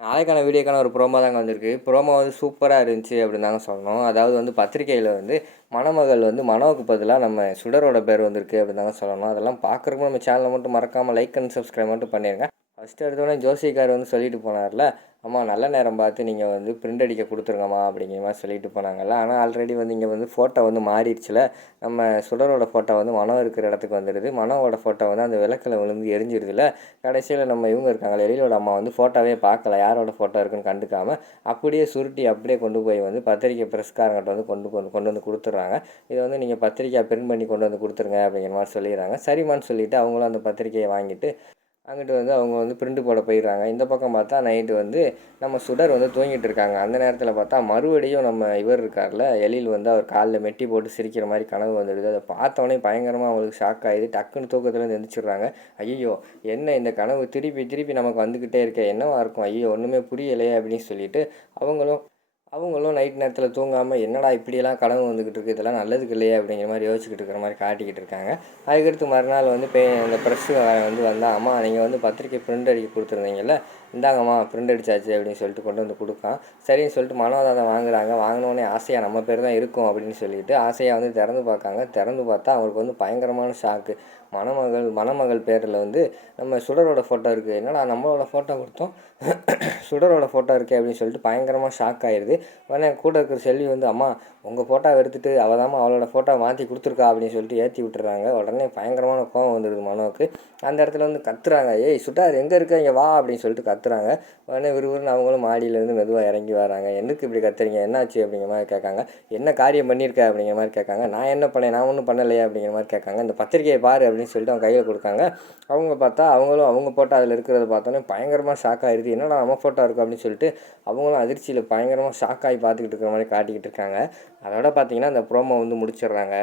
நாளைக்கான வீடியோக்கான ஒரு ப்ரோமோ தாங்க வந்திருக்கு. ப்ரோமோ வந்து சூப்பராக இருந்துச்சு அப்படின்னு தாங்க சொல்லணும். அதாவது வந்து பத்திரிக்கையில் வந்து மணமகள் வந்து மனோவுக்கு பதிலாக நம்ம சுடரோட பேர் வந்திருக்கு அப்படின்னு தாங்க சொல்லணும். அதெல்லாம் பார்க்குறப்ப நம்ம சேனலை மட்டும் மறக்காமல் லைக் அண்ட் சப்ஸ்கிரைப் மட்டும் பண்ணிடுங்க. ஃபஸ்ட்டு எடுத்தோடனே ஜோசிக்கார் வந்து சொல்லிட்டு போனார்ல, அம்மா நல்ல நேரம் பார்த்து நீங்கள் வந்து பிரிண்ட் அடிக்க கொடுத்துருங்கம்மா அப்படிங்கிற மாதிரி சொல்லிட்டு போனாங்கல்ல. ஆனால் ஆல்ரெடி வந்து இங்கே வந்து ஃபோட்டோ வந்து மாறிடுச்சுல. நம்ம சுடரோட ஃபோட்டோ வந்து மனம் இருக்கிற இடத்துக்கு வந்துடுது. மனோவோட ஃபோட்டோ வந்து அந்த விளக்கில் விழுந்து எரிஞ்சிடுதுல. கடைசியில் நம்ம இவங்க இருக்காங்களே எழிலோட அம்மா வந்து ஃபோட்டோவே பார்க்கல, யாரோட ஃபோட்டோ இருக்குன்னு கண்டுக்காமல் அப்படியே சுருட்டி அப்படியே கொண்டு போய் வந்து பத்திரிக்கை ப்ரெஸ்காரங்கிட்ட வந்து கொண்டு வந்து கொடுத்துட்றாங்க. இதை வந்து நீங்கள் பத்திரிக்கையை பிரிண்ட் பண்ணி கொண்டு வந்து கொடுத்துருங்க அப்படிங்கிற மாதிரி சொல்லிடுறாங்க. சரிம்மான்னு சொல்லிவிட்டு அவங்களும் அந்த பத்திரிக்கையை வாங்கிட்டு அங்கிட்டு வந்து அவங்க வந்து பிரிண்ட் போட போயிடுறாங்க. இந்த பக்கம் பார்த்தா நைட்டு வந்து நம்ம சுடர் வந்து தூங்கிட்டு இருக்காங்க. அந்த நேரத்தில் பார்த்தா மறுபடியும் நம்ம இவர் இருக்கார்ல எழில் வந்து அவர் காலில் மெட்டி போட்டு சிரிக்கிற மாதிரி கனவு வந்துடுது. அதை பார்த்தோன்னே பயங்கரமாக அவங்களுக்கு ஷாக் ஆகிடுது. டக்குன்னு தூக்கத்துலேருந்து எந்திரிச்சிடுறாங்க. ஐயோ, என்ன இந்த கனவு திருப்பி திருப்பி நமக்கு வந்துக்கிட்டே இருக்கே, என்னவா இருக்கும், ஐயோ ஒன்றுமே புரியலையே அப்படின்னு சொல்லிட்டு அவங்களும் நைட் நேரத்தில் தூங்காமல் என்னடா இப்படியெல்லாம் கனவு வந்துக்கிட்டு இருக்குது, இதெல்லாம் நல்லதுக்கு இல்லையே அப்படிங்கிற மாதிரி யோசிச்சுக்கிட்டு இருக்கிற மாதிரி காட்டிக்கிட்டு இருக்காங்க. அதுக்கடுத்து மறுநாள் வந்து அந்த ப்ரெஸ்ஸு வந்து வந்தால், அம்மா நீங்கள் வந்து பத்திரிக்கை பிரிண்ட் அடிக்க கொடுத்துருந்தீங்கல்ல, இந்தாங்கம்மா பிரிண்ட் அடிச்சாச்சு அப்படின்னு சொல்லிட்டு கொண்டு வந்து கொடுக்கான். சரின்னு சொல்லிட்டு மனோதாதை வாங்குறாங்க. வாங்கினோடனே ஆசையாக நம்ம பேர் தான் இருக்கும் அப்படின்னு சொல்லிட்டு ஆசையாக வந்து திறந்து பார்க்காங்க. திறந்து பார்த்தா அவங்களுக்கு வந்து பயங்கரமான ஷாக்கு. மணமகள் பேரில் வந்து நம்ம சுடரோட ஃபோட்டோ இருக்குது. என்னடா நம்மளோட ஃபோட்டோ கொடுத்தோம், சுடரோட ஃபோட்டோ இருக்கே அப்படின்னு சொல்லிட்டு பயங்கரமாக ஷாக் ஆயிடுது. உடனே கூட இருக்கிற செல்வி வந்து, அம்மா உங்கள் ஃபோட்டோவை எடுத்துகிட்டு அவள் தாம்மா அவளோட ஃபோட்டோவை மாற்றி கொடுத்துருக்கா அப்படின்னு சொல்லிட்டு ஏற்றி விட்டுறாங்க. உடனே பயங்கரமான கோவம் வந்துடுது மனோவுக்கு. அந்த இடத்துல வந்து கத்துறாங்க, ஏய் சுட்டார் எங்கே இருக்க, இங்கே வா அப்படின்னு சொல்லிட்டு கத்துறாங்க. உடனே விறுவிறுன்னு அவங்களும் மாடியிலேருந்து மெதுவாக இறங்கி வராங்க. என்னக்கு இப்படி கத்துறீங்க, என்னாச்சு அப்படிங்கிற மாதிரி கேட்காங்க. என்ன காரியம் பண்ணியிருக்க அப்படிங்கிற மாதிரி கேட்காங்க. நான் என்ன பண்ணேன், நான் ஒன்றும் பண்ணலையே அப்படிங்கிற மாதிரி கேட்காங்க. இந்த பத்திரிக்கையை பாரு அப்படின்னு சொல்லிட்டு அவங்க கையில் கொடுக்காங்க. அவங்க பார்த்தா அவங்களும் அவங்க ஃபோட்டோ அதில் இருக்கிறத பார்த்தோன்னே பயங்கரமாக ஷாக் ஆகிடுது. என்னடா நம்ம ஃபோட்டோ இருக்கும் அப்படின்னு சொல்லிட்டு அவங்களும் அதிர்ச்சியில் பயங்கரமாக ஷாக் ஆகி பார்த்துக்கிட்டு இருக்கிற மாதிரி காட்டிக்கிட்டு இருக்காங்க. அதோட பார்த்தீங்கன்னா அந்த ப்ரோமோ வந்து முடிச்சிடுறாங்க.